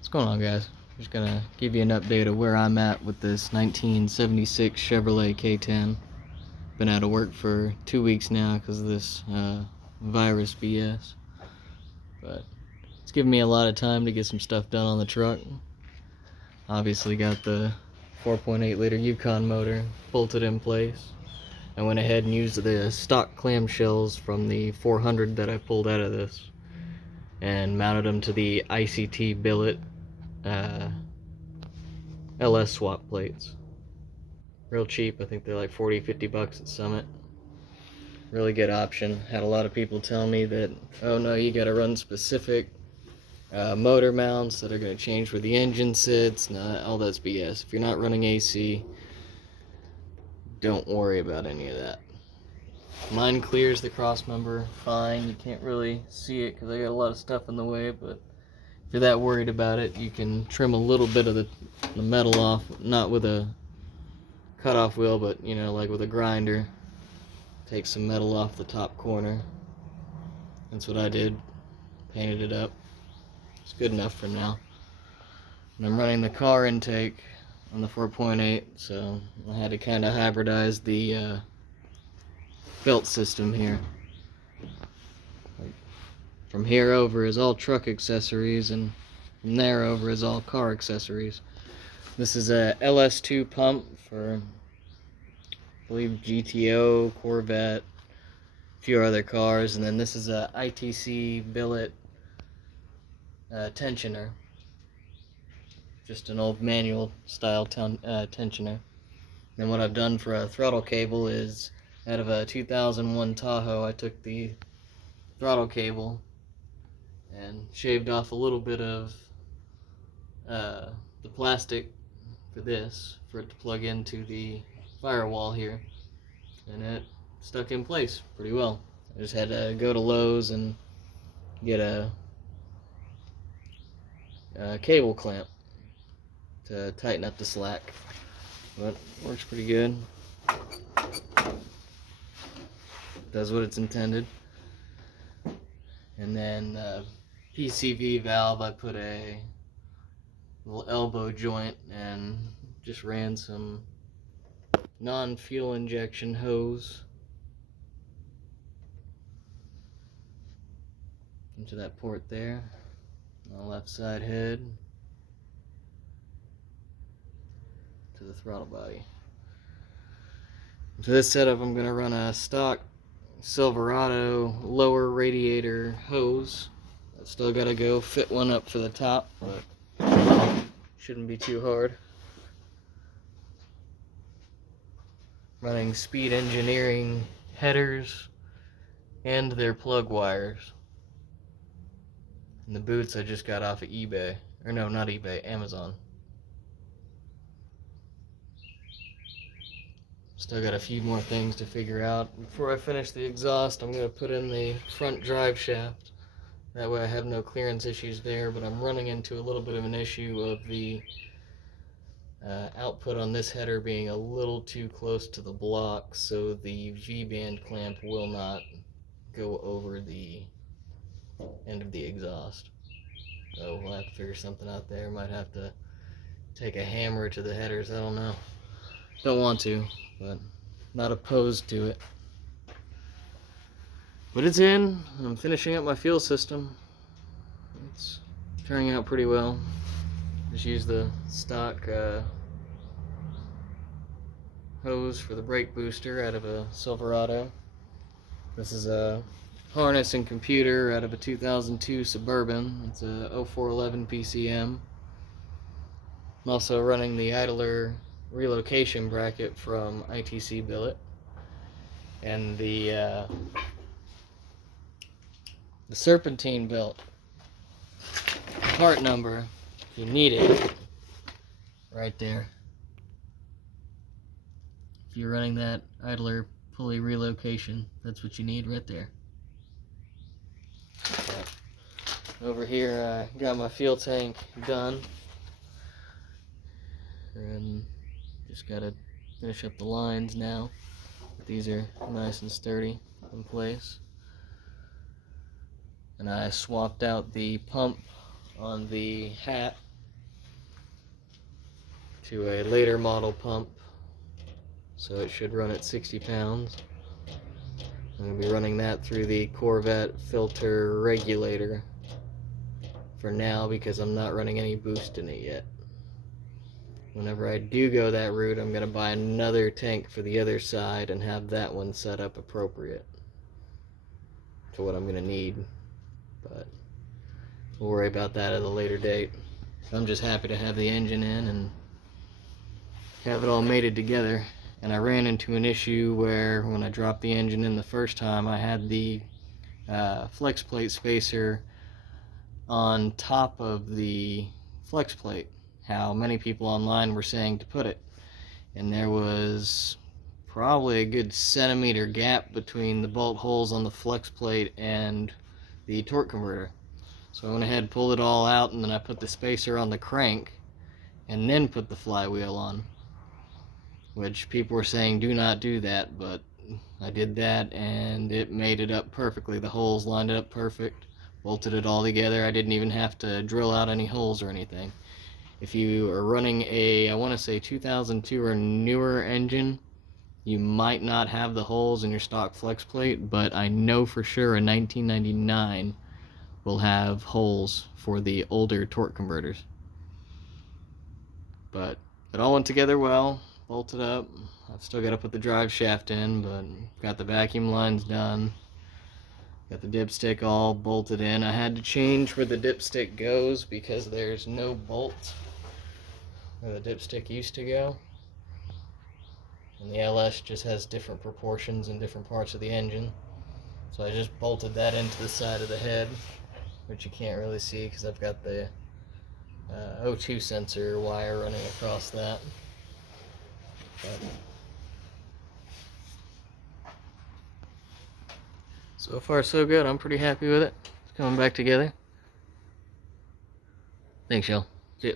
What's going on, guys? Just gonna give you an update of where I'm at with this 1976 Chevrolet K10. Been out of work for 2 weeks now because of this virus BS, but it's given me a lot of time to get some stuff done on the truck. Obviously got the 4.8 liter Yukon motor bolted in place. I went ahead and used the stock clamshells from the 400 that I pulled out of this and mounted them to the ICT billet LS swap plates. Real cheap. I think they're like 40-50 bucks at Summit. Really good option. Had a lot of people tell me that, oh no, you gotta run specific motor mounts that are gonna change where the engine sits. No, all that's BS. If you're not running AC, don't worry about any of that. Mine clears the cross member fine. You can't really see it because I got a lot of stuff in the way, but if you're that worried about it, you can trim a little bit of the metal off, not with a cutoff wheel, but you know, like with a grinder. Take some metal off the top corner. That's what I did. Painted it up. It's good enough for now. And I'm running the car intake on the 4.8, so I had to kind of hybridize the belt system here. From here over is all truck accessories, and from there over is all car accessories. This is a LS2 pump for, I believe, GTO, Corvette, a few other cars, and then this is a ITC billet tensioner. Just an old manual style tensioner. And what I've done for a throttle cable is, out of a 2001 Tahoe, I took the throttle cable and shaved off a little bit of the plastic for this, for it to plug into the firewall here, and it stuck in place pretty well. I just had to go to Lowe's and get a cable clamp to tighten up the slack, but works pretty good. Does what it's intended. And then PCV valve, I put a little elbow joint and just ran some non-fuel injection hose into that port there on the left side head to the throttle body. To this setup, I'm going to run a stock Silverado lower radiator hose. I've still got to go fit one up for the top, but shouldn't be too hard. Running Speed Engineering headers and their plug wires. And the boots I just got off of eBay. Or no, not eBay, Amazon. Still got a few more things to figure out. Before I finish the exhaust, I'm going to put in the front drive shaft. That way I have no clearance issues there, but I'm running into a little bit of an issue of the output on this header being a little too close to the block, so the V-band clamp will not go over the end of the exhaust. So we'll have to figure something out there. Might have to take a hammer to the headers, I don't know. Don't want to, but not opposed to it. But it's in. I'm finishing up my fuel system. It's turning out pretty well. Just use the stock hose for the brake booster out of a Silverado. This is a harness and computer out of a 2002 Suburban. It's a 0411 PCM. I'm also running the idler relocation bracket from ITC billet, and the serpentine belt part number, if you need it, right there. If you're running that idler pulley relocation, that's what you need right there. Over here, I got my fuel tank done, and just gotta finish up the lines now. These are nice and sturdy in place. And I swapped out the pump on the hat to a later model pump, so it should run at 60 pounds. I'm going to be running that through the Corvette filter regulator for now because I'm not running any boost in it yet. Whenever I do go that route, I'm going to buy another tank for the other side and have that one set up appropriate to what I'm going to need. But we'll worry about that at a later date. I'm just happy to have the engine in and have it all mated together. And I ran into an issue where when I dropped the engine in the first time, I had the flex plate spacer on top of the flex plate, how many people online were saying to put it. And there was probably a good centimeter gap between the bolt holes on the flex plate and the torque converter. So I went ahead, pulled it all out, and then I put the spacer on the crank and then put the flywheel on. Which people were saying do not do that, but I did that and it made it up perfectly. The holes lined it up perfect, bolted it all together. I didn't even have to drill out any holes or anything. If you are running a, I want to say 2002 or newer engine, you might not have the holes in your stock flex plate, but I know for sure a 1999 will have holes for the older torque converters. But it all went together well. Bolted up. I've still got to put the drive shaft in, but got the vacuum lines done. Got the dipstick all bolted in. I had to change where the dipstick goes because there's no bolt where the dipstick used to go. And the LS just has different proportions in different parts of the engine. So I just bolted that into the side of the head, which you can't really see because I've got the O2 sensor wire running across that. So far so good. I'm pretty happy with it. It's coming back together. Thanks, y'all. See ya.